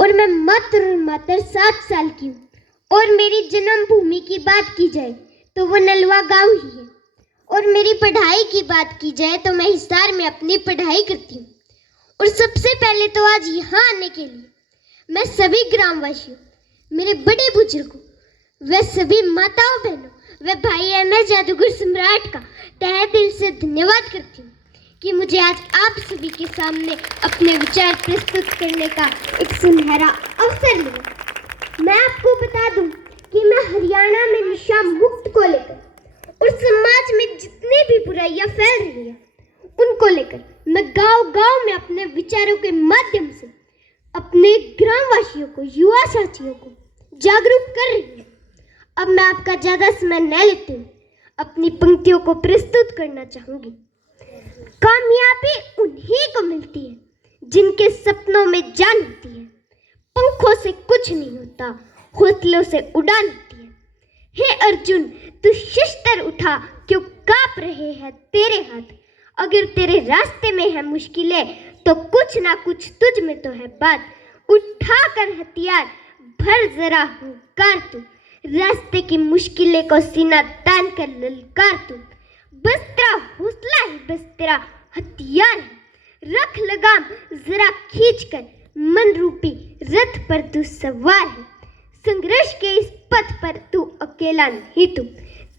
और मैं मात्र 7 साल की हूँ। और मेरी जन्मभूमि की बात की जाए तो वो नलवा गांव ही है। और मेरी पढ़ाई की बात की जाए तो मैं हिसार में अपनी पढ़ाई करती हूँ। और सबसे पहले तो आज यहाँ आने के लिए मैं सभी ग्रामवासियों, मेरे बड़े बुजुर्गों, व सभी माताओं बहनों व भाई एमएस जादूगर सम्राट का तहे दिल से धन्यवाद करती हूँ कि मुझे आज आप सभी के सामने अपने विचार प्रस्तुत करने का एक सुनहरा अवसर मिला। मैं आपको बता दूं कि मैं हरियाणा में नशा मुक्त को लेकर और समाज में जितनी भी बुराइयां फैल रही है उनको लेकर मैं गांव-गांव में अपने विचारों के माध्यम से अपने ग्रामवासियों को, युवा साथियों को जागरूक कर रही हूँ। अब मैं आपका ज्यादा समय न लेती हूँ, अपनी पंक्तियों को प्रस्तुत करना चाहूंगी। कामयाबी उन्हीं को मिलती है जिनके सपनों में जान होती है। पंखों से कुछ नहीं होता, हौसलों से उड़ान होती है। हे अर्जुन, तू शस्त्र उठा, क्यों कांप रहे हैं तेरे हाथ। अगर तेरे रास्ते में है मुश्किलें तो कुछ ना कुछ तुझ में तो है बात। उठा कर हथियार भर जरा हुंकार तू, रास्ते की मुश्किलें को सीना तान कर ललकार तू। बस तेरा हौसला ही बस तेरा हथियार है। रख लगाम जरा खींच कर, मन रूपी रथ पर तू सवार है। संघर्ष के इस पथ पर तू अकेला नहीं, तू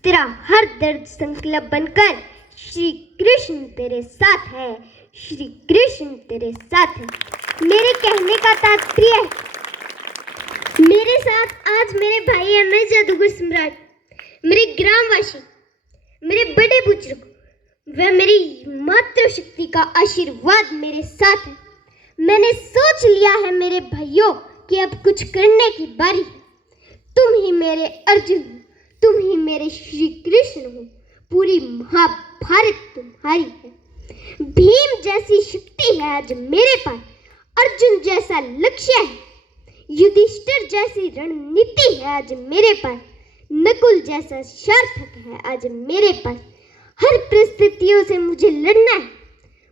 तेरा हर दर्द संकल्प बनकर श्री कृष्ण तेरे साथ है, श्री कृष्ण तेरे साथ है। मेरे कहने का तात्पर्य है, मेरे साथ आज मेरे भाई एमएस जादूगर सम्राट, मेरे ग्रामवासी, मेरे बड़े बुजुर्ग व मेरी मातृशक्ति का आशीर्वाद मेरे साथ है। मैंने सोच लिया है मेरे भाइयों कि अब कुछ करने की बारी है। तुम ही मेरे अर्जुन हो, तुम ही मेरे श्री कृष्ण हो। पूरी महाभारत तुम्हारी है। भीम जैसी शक्ति है आज मेरे पास, अर्जुन जैसा लक्ष्य है, युधिष्ठिर जैसी रणनीति है आज मेरे पास, नकुल जैसा सार्थक है आज मेरे पास। हर परिस्थितियों से मुझे लड़ना है,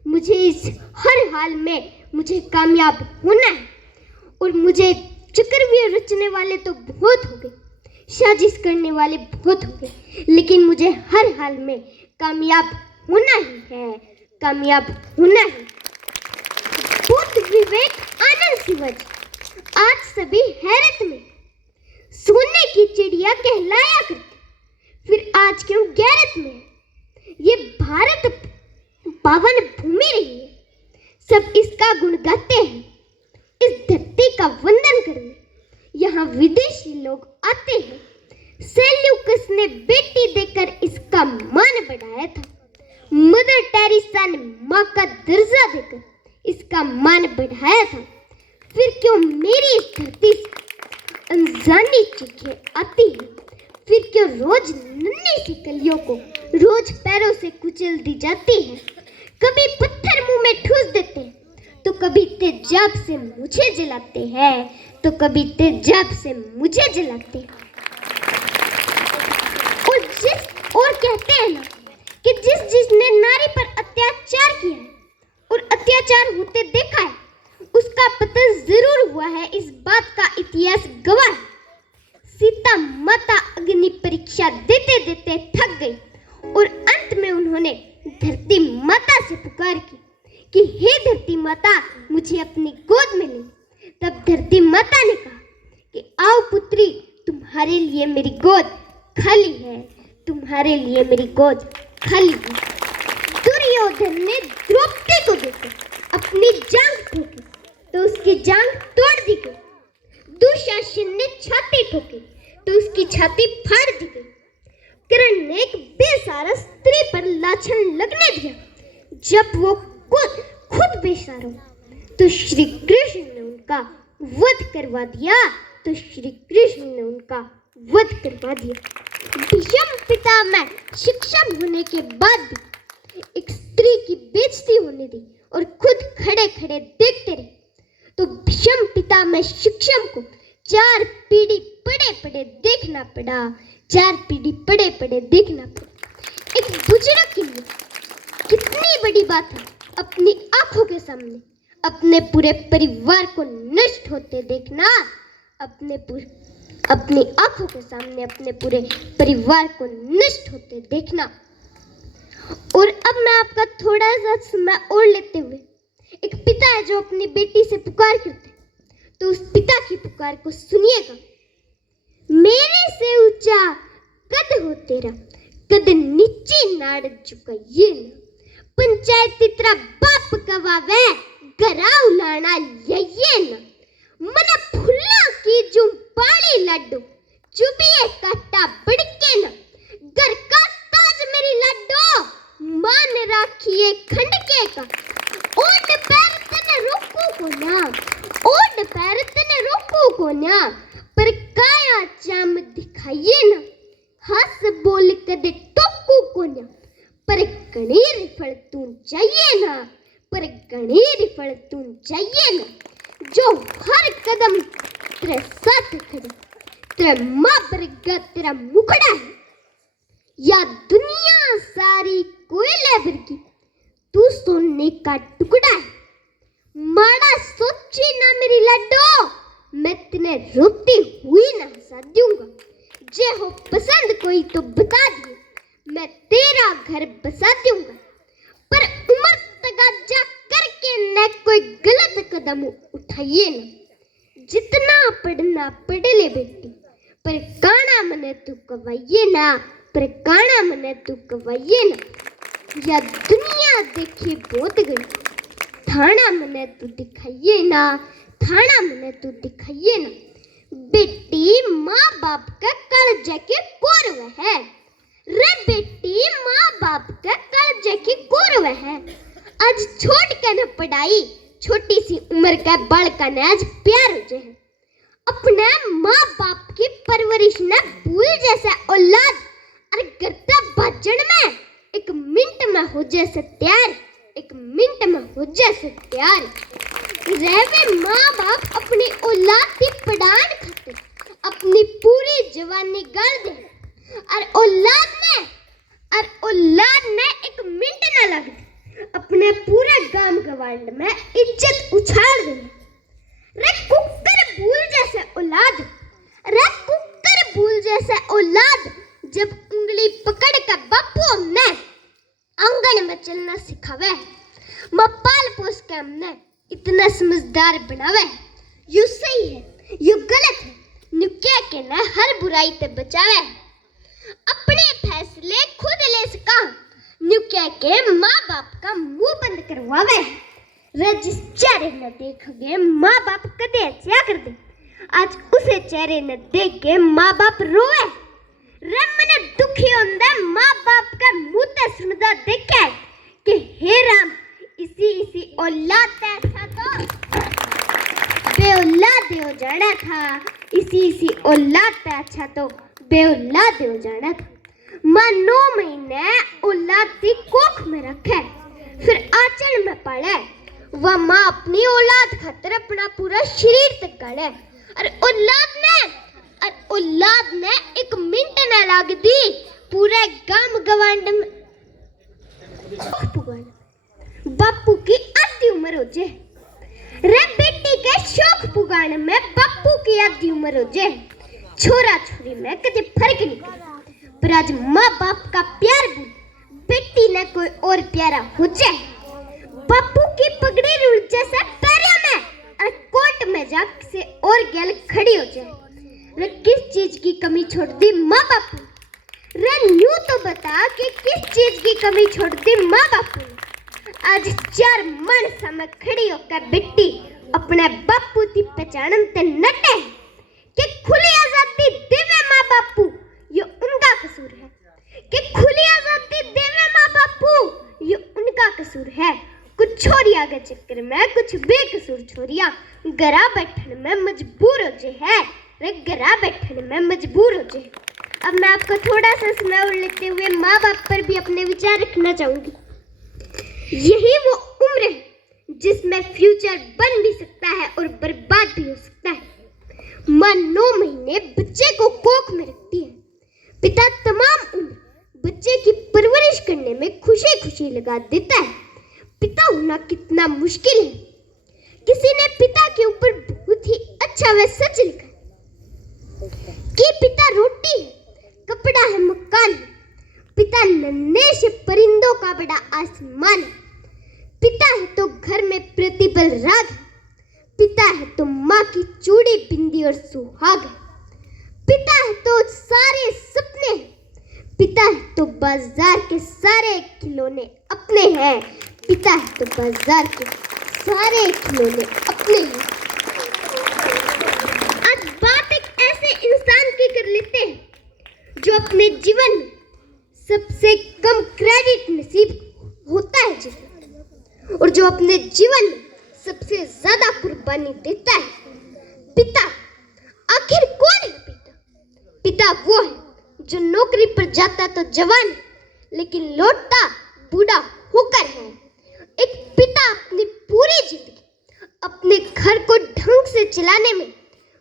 मुझे इस हर हाल में मुझे कामयाब होना है। और मुझे चक्रव्यूह रचने वाले तो बहुत हो गए, साजिश करने वाले बहुत हो गए, लेकिन मुझे हर हाल में कामयाब होना ही है, कामयाब होना है। बुद्ध, विवेक, आनंद, शिवाजी आज सभी हैरत में, सोने की चिड़िया कहलाया करती, फिर आज क्यों गैरत में? ये भारत पावन भूमि रही है, सब इसका गुण गाते हैं, इस धरती का वंदन करने यहाँ विदेशी लोग आते हैं। सेल्यूकस ने बेटी देकर इसका मान बढ़ाया था, मदर टेरेसा ने माँ का दर्जा देकर इसका मान बढ़ाया था। फिर क्यों मेरी इस धरती से अनजानी चीखें आती हैं? फिर क्यों रोज नन्ही सी कलियों को रोज पैरों से कुचल दी जाती है? कभी पत्थर मुंह में ठूस देते हैं, तो कभी तेजाब से मुझे जलाते हैं, तो कभी तेजाब से मुझे जलाते हैं। और कहते हैं ना कि जिसने नारी पर अत्याचार किया है और अत्याचार होते देखा है, उसका पतन जरूर हुआ है, इस बात का इतिहास गवाह है। सीता माता अग्नि परीक्षा देते देते थक गई और अंत में उन्होंने धरती माता से पुकार की कि हे धरती माता, मुझे अपनी गोद में ले। तब धरती माता ने कहा कि आओ पुत्री, तुम्हारे लिए मेरी गोद खाली है, तुम्हारे लिए मेरी गोद खाली है। दुर्योधन ने द्रौपदी को देखकर अपनी जांघ ठोकी तो उसकी जांघ तोड़ दी गई। दुशासन ने छाती ठोकी तो उसकी छाती फाड़ दी गई। कर्ण ने एक बेसहारा स्त्री पर लाछन लगने दिया, जब वो खुद बेसहारा हो तो श्री कृष्ण ने उनका वध करवा दिया, तो श्री कृष्ण ने उनका वध करवा दिया। भीष्म पितामह शिक्षम होने के बाद भी एक स्त्री की बेइज्जती होने दी और खुद खड़े खड़े देखते रहे, तो भीष्म पितामह शिक्षम को 4 पीढ़ी पड़े पड़े देखना पड़ा, 4 पीढ़ी पड़े पड़े देखना पड़ा। एक बुजुर्ग के लिए कितनी बड़ी बात है अपनी आंखों के सामने अपने पूरे परिवार को नष्ट होते देखना, अपनी आंखों के सामने अपने पूरे परिवार को नष्ट होते देखना। और अब मैं आपका थोड़ा सा समय और लेते हुए, एक पिता है जो अपनी बेटी से पुकार करते, तो उस पिता की पुकार को सुनिएगा। मेरे से ऊंचा कद हो तेरा, कद नीचे नाड़ झुकाइए ना। पंचायत तेरा बाप कवावे, गरा उलाना ये ना। मन फुल्ला की जो पाड़ी लड्डू, चुबिए काटा बड़के ना। घर का ताज मेरी लड्डू, मान राखिए खंडके का। ओड पैर तने रोकू को ना, ओड पैर तने रोकू को ना। पर काया चाम दिखाइए ना, हंस बोल कदे टोकू को ना। पर गणीर फल तू चाहिए ना, पर गणीर फल तू चाहिए ना। जो हर कदम तेरे साथ खड़ा, तेरे माँ बरगा तेरा मुखड़ा है। या दुनिया सारी कोयले भरगी, तू सोने का टुकड़ा है। माड़ा सोची ना मेरी लड्डू, मैं तेने रोती हुई ना हंसा दूंगा। जे हो पसंद कोई तो बता दिए, मैं तेरा घर बसा दूंगा। पर उम्र तगाजा करके न कोई गलत कदम उठाइए ना। जितना पढ़ना पढ़ ले बेटी, पर काना मने तू कवाइए ना, पर काना मने तू कवाइए ना। या दुनिया देखी बहुत गई, थाना मने तू दिखाइए ना, थाना मने तू दिखाइए ना। बेटी माँ बाप का कर्ज के कोरव है, रे बेटी माँ बाप का कर्ज की कोरव है। आज छोड़ के न पढ़ाई, छोटी सी उम्र का बालका ने आज प्यार हो जाए। अपने माँ बाप की परवरिश न भूल जैसा औलाद, अरे करता बाजन में एक मिनट में हो जैसे तैयार, एक मिनट में हो जैसे तैयार। रहवे माँ बाप अपनी औलाद की पढ़ान खाते अपनी पूरी जवानी गाल दे, और औलाद ने एक मिनट ना लग दे अपने पूरे गांव गवांड में इज्जत उछाल दे। रे कुकर भूल जैसे औलाद, रे कुकर भूल जैसे औलाद, जब उंगली पकड़ कर बापू हमने आंगन में चलना सिखावे, माँ पाल पोस के हमने इतना समझदार बनावे। यू सही है, यू गलत है, नुक्या के ना हर बुराई ते बचावे। अपने फैसले खुद ले सका, नुक्या के माँ बाप का मुंह बंद करवावे। जिस चेहरे न देखोगे माँ बाप कदे ऐसा कर दे, आज उसे चेहरे न देख के माँ बाप रोए। रे मने दुखी होंदा माँ बाप का मुंह ते सुनदा देखे कि हे राम, इसी औलाद ऐसा तो बेऔलाद हो जाना था, इसी औलाद अच्छा तो बेऔलाद हो जाना था। माँ 9 महीने औलाद की कोख में रखे, फिर आंचल में पड़े। वह माँ अपनी औलाद खातिर अपना पूरा शरीर तक गाड़े, और औलाद ने एक मिनट न लग दी पूरे गांव गवांड में बापू की आधी उम्र हो जाए। रे बेटी के शौक पुगाने में बापू की आधी उम्र हो जाए। छोरा छोरी में कभी फर्क नहीं पड़ा, पर आज माँ बाप का प्यार भी बेटी ने कोई और प्यारा हो जाए। बापू की पगड़ी रुल जैसे पैरों में और कोर्ट में जाके और गैल खड़ी हो जाए। रे किस चीज की कमी छोड़ दी माँ बापू, रे न्यू तो बता कि किस चीज की कमी छोड़ दी माँ बापू। आज 4 मन समय खड़ी होकर बेटी अपने बापू की पहचान ते नटे कि खुली आजादी देवे माँ बापू, ये उनका कसूर है। कि खुली आजादी देवे माँ बापू, ये उनका कसूर है। कुछ छोरिया के चक्कर में कुछ बेकसूर छोरिया गरा बैठने में मजबूर हो जे है, रे गरा बैठने में मजबूर हो जे। अब मैं आपको थोड़ा सा समय और लेते हुए माँ बाप पर भी अपने विचार रखना चाहूंगी। यही वो उम्र है जिसमें फ्यूचर बन भी सकता है और बर्बाद भी हो सकता है। माँ 9 महीने बच्चे को कोख में रखती है, पिता तमाम उम्र बच्चे की परवरिश करने में खुशी खुशी लगा देता है। पिता होना कितना मुश्किल है। किसी ने पिता के ऊपर बहुत ही अच्छा व सच लिखा कि पिता रोटी है, कपड़ा है, मकान है, पिता नन्हे से परिंदों का बड़ा आसमान है, पिता है तो घर में प्रतिपल राग है, पिता है तो माँ की चूड़ी बिंदी और सुहाग है, पिता है तो सारे सपने हैं, पिता है तो बाजार के सारे खिलौने अपने हैं, पिता है तो बाजार के सारे खिलौने अपने हैं। आज बात एक ऐसे इंसान की कर लेते हैं जो अपने जीवन में सबसे कम क्रेडिट नसीब होता है जिसे, और जो अपने जीवन में सबसे ज्यादा कुर्बानी देता है। पिता, आखिर कौन है पिता? पिता वो है जो नौकरी पर जाता तो जवान है, लेकिन लौटता बूढ़ा होकर है। एक पिता अपनी पूरी जिंदगी अपने घर को ढंग से चलाने में,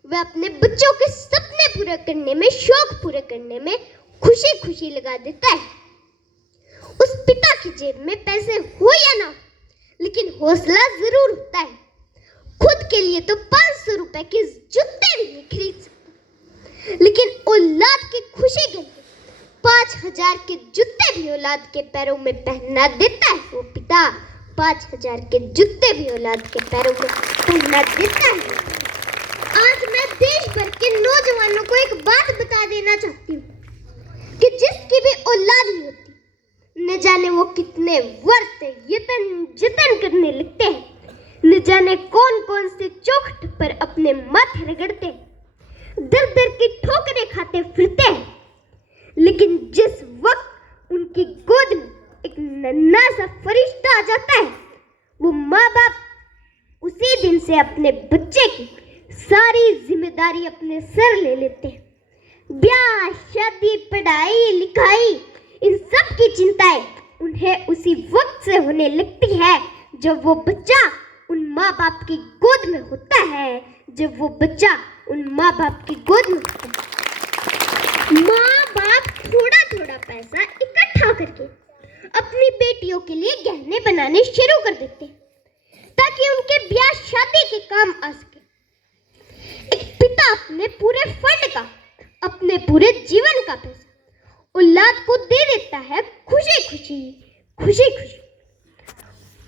वह अपने बच्चों के सपने पूरे करने में, शौक पूरे करने में खुशी खुशी लगा देता है। उस पिता की जेब में पैसे हो या ना, लेकिन हौसला जरूर होता है। खुद के लिए तो 500 रुपए के जूते भी नहीं खरीद सकता, लेकिन औलाद की खुशी के लिए 5000 के जूते भी औलाद के पैरों में पहना देता है। वो पिता 5000 के जूते भी औलाद के पैरों में पहना देता है। आज मैं देश भर के नौजवानों को एक बात बता देना चाहती हूँ कि जिसकी भी औलाद नहीं होती, न जाने वो कितने वर्ष जतन करने लगते हैं, न जाने कौन कौन से चौखट पर अपने माथे रगड़ते हैं, दर दर की ठोकरें खाते फिरते हैं, लेकिन जिस वक्त उनकी गोद में एक नन्हा सा फरिश्ता आ जाता है, वो माँ बाप उसी दिन से अपने बच्चे की सारी जिम्मेदारी अपने सर ले लेते हैं। ब्याह, शादी, पढ़ाई, लिखाई, इन सब की चिंताएं उन्हें उसी वक्त से होने लगती है जब वो बच्चा उन माँ बाप की गोद में होता है, जब वो बच्चा उन माँ बाप की गोद में होता है। माँ बाप थोड़ा थोड़ा पैसा इकट्ठा करके अपनी बेटियों के लिए गहने बनाने शुरू कर देते हैं ताकि उनके ब्याह शादी के काम आ सके। एक पिता अपने पूरे फंड का, अपने पूरे जीवन का पैसा औलाद को दे देता है खुशी खुशी,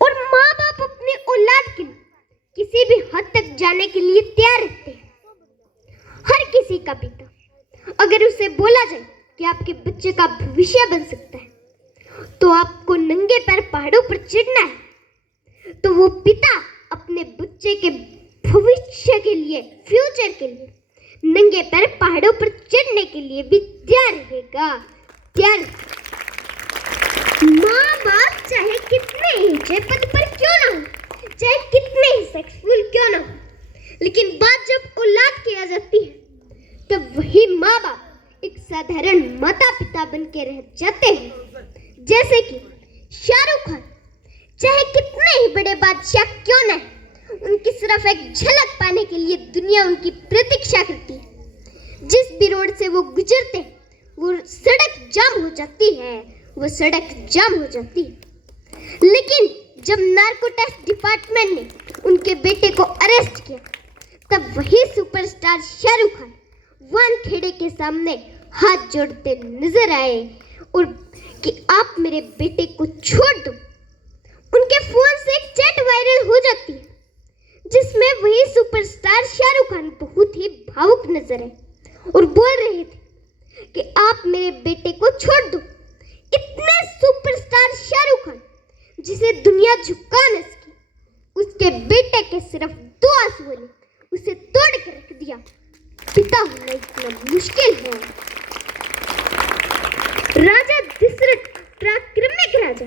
और माँ बाप अपनी औलाद के किसी भी हद तक जाने के लिए तैयार रहते हैं। हर किसी का पिता अगर उसे बोला जाए कि आपके बच्चे का भविष्य बन सकता है तो आपको नंगे पैर पहाड़ों पर चढ़ना है, तो वो पिता अपने बच्चे के भविष्य के लिए, फ्यूचर के लिए नंगे पैर पहाड़ों पर चढ़ने के लिए भी तैयार रहेगा। माँ बाप चाहे कितने ही ऊंचे पद पर क्यों ना हो, चाहे कितने ही सक्सेसफुल क्यों ना हो, लेकिन बात जब औलाद की आ जाती है तब वही माँ बाप एक साधारण माता पिता बन के रह जाते हैं। जैसे कि शाहरुख खान चाहे कितने ही बड़े बादशाह क्यों न है, उनकी सिर्फ एक झलक पाने के लिए दुनिया उनकी प्रतीक्षा करती है। जिस भी रोड से वो गुजरते हैं वो सड़क जाम हो जाती है, लेकिन जब नार्को टेस्ट डिपार्टमेंट ने उनके बेटे को अरेस्ट किया तब वही सुपरस्टार शाहरुख खान वानखेड़े के सामने हाथ जोड़ते नजर आए और कि आप मेरे बेटे को छोड़ दो। उनके फोन से एक चैट वायरल हो जाती है जिसमें वही सुपरस्टार शाहरुख खान बहुत ही भावुक नजर आए और बोल रहे थे कि आप मेरे बेटे को छोड़ दो। इतने सुपरस्टार शाहरुख खान जिसे दुनिया झुका न सकी, उसके बेटे के सिर्फ 2 आंसुओं ने उसे तोड़ कर रख दिया। पिता होना इतना मुश्किल है। राजा दशरथ पराक्रमिक राजा,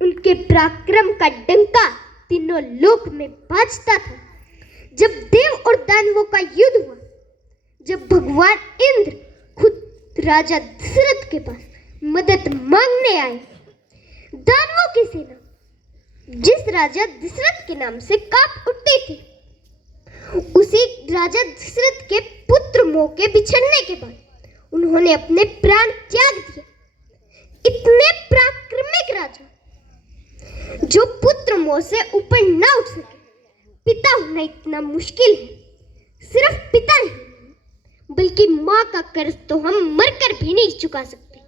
उनके पराक्रम का डंका तीनों लोक में बाजता था। जब देव और दानवों का युद्ध हुआ, जब भगवान इंद्र खुद राजा दशरथ के पास मदद मांगने आए, दानवों की सेना जिस राजा दशरथ के नाम से कांप उठती थी, उसी राजा दशरथ के पुत्र मोह के बिछड़ने के बाद उन्होंने अपने प्राण त्याग दिए। इतने पराक्रमिक राजा जो पुत्र मोह से ऊपर ना उठ सके, पिता होना इतना मुश्किल है, सिर्फ पिता नहीं बल्कि माँ का कर्ज तो हम मरकर भी नहीं चुका सकते।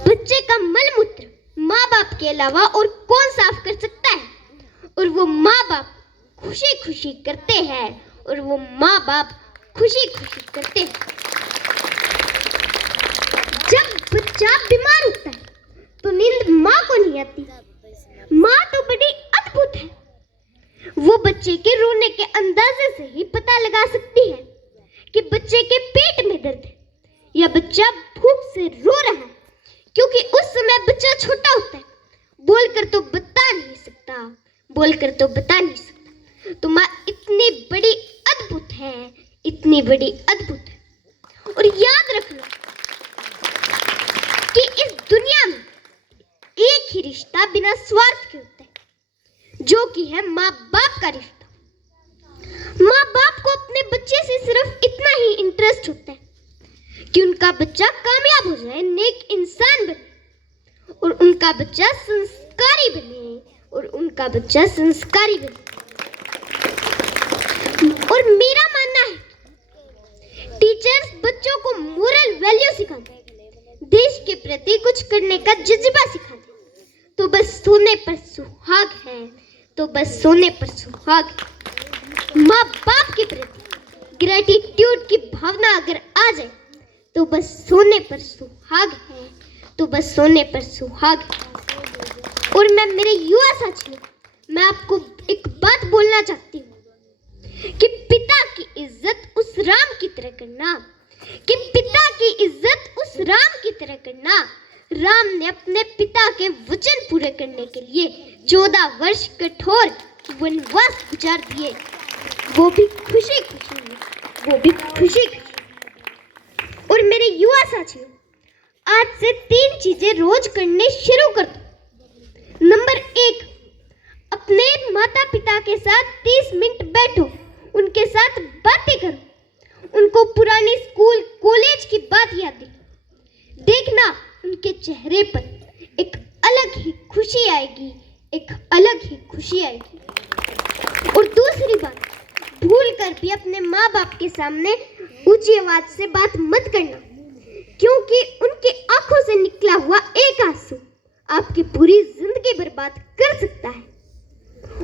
बच्चे का मल मूत्र माँ बाप के अलावा और कौन साफ कर सकता है, और वो माँ बाप खुशी खुशी करते हैं, और वो माँ बाप खुशी खुशी करते हैं। जब बच्चा बीमार होता है तो नींद माँ को नहीं आती। माँ तो बड़ी अद्भुत है, वो बच्चे के रोने के अंदाजे से ही पता लगा सकती है कि बच्चे के पेट में दर्द है या बच्चा भूख से रो रहा है, क्योंकि उस समय बच्चा छोटा होता है, बोलकर तो बता नहीं सकता, बोलकर तो बता नहीं सकता। तो माँ इतनी बड़ी अद्भुत है, इतनी बड़ी अद्भुत है। और याद रख लो कि इस दुनिया में एक ही रिश्ता बिना स्वार्थ के होता है, जो कि है माँ बाप का रिश्ता। माँ बाप को अपने बच्चे से सिर्फ इतना ही इंटरेस्ट होता है कि उनका बच्चा कामयाब हो जाए, नेक इंसान बने, और उनका बच्चा संस्कारी बने, और उनका बच्चा संस्कारी बने। और मेरा मानना है टीचर्स बच्चों को मोरल वैल्यू सिखाते, देश के प्रति कुछ करने का जज्बा सिखाते। तो बस सोने पर सुहाग है, तो बस सोने पर सुहाग है। माँ बाप के प्रति ग्रेटिट्यूड की भावना अगर आ जाए तो बस सोने पर सुहाग है, तो बस सोने पर सुहाग है। और मैं मेरे युवा साथियों, मैं आपको एक बात बोलना चाहती हूँ कि पिता की इज्जत उस राम की तरह करना, कि पिता की इज्जत उस राम की तरह करना। राम ने अपने पिता के वचन पूरे करने के लिए 14 वर्ष कठोर वनवास गुजार दिए, वो भी खुशी खुशी में, वो भी खुशी खुशी। और मेरे युवा साथियों, आज से 3 चीजें रोज करने शुरू कर दो। नंबर 1, अपने माता पिता के साथ 30 मिनट बैठो, उनके साथ बातें करो, उनको पुराने स्कूल कॉलेज की बात याद दिलाओ। देखना उनके चेहरे पर एक अलग ही खुशी आएगी, एक अलग ही खुशी आएगी। और दूसरी बात, भूल कर भी अपने माँ बाप के सामने ऊंची आवाज से बात मत करना, क्योंकि उनकी आंखों से निकला हुआ एक आंसू आपकी पूरी जिंदगी बर्बाद कर सकता है।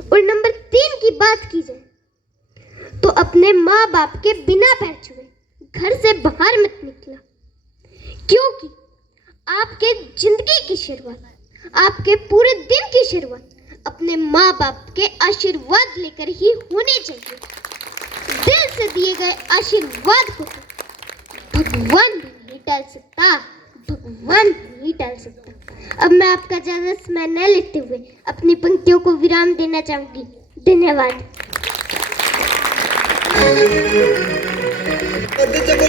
और नंबर 3 की बात की जाए तो अपने माँ बाप के बिना पैर छुए घर से बाहर मत निकला, क्योंकि आपके जिंदगी की शुरुआत, आपके पूरे दिन की शुरुआत अपने माँ बाप के आशीर्वाद लेकर ही होनी चाहिए। दिल से दिए गए आशीर्वाद को तो भगवान भी नहीं टाल सकता, भगवान भी नहीं टाल सकता। अब मैं आपका ज्यादा समय न लेते हुए अपनी पंक्तियों को विराम देना चाहूंगी। धन्यवाद।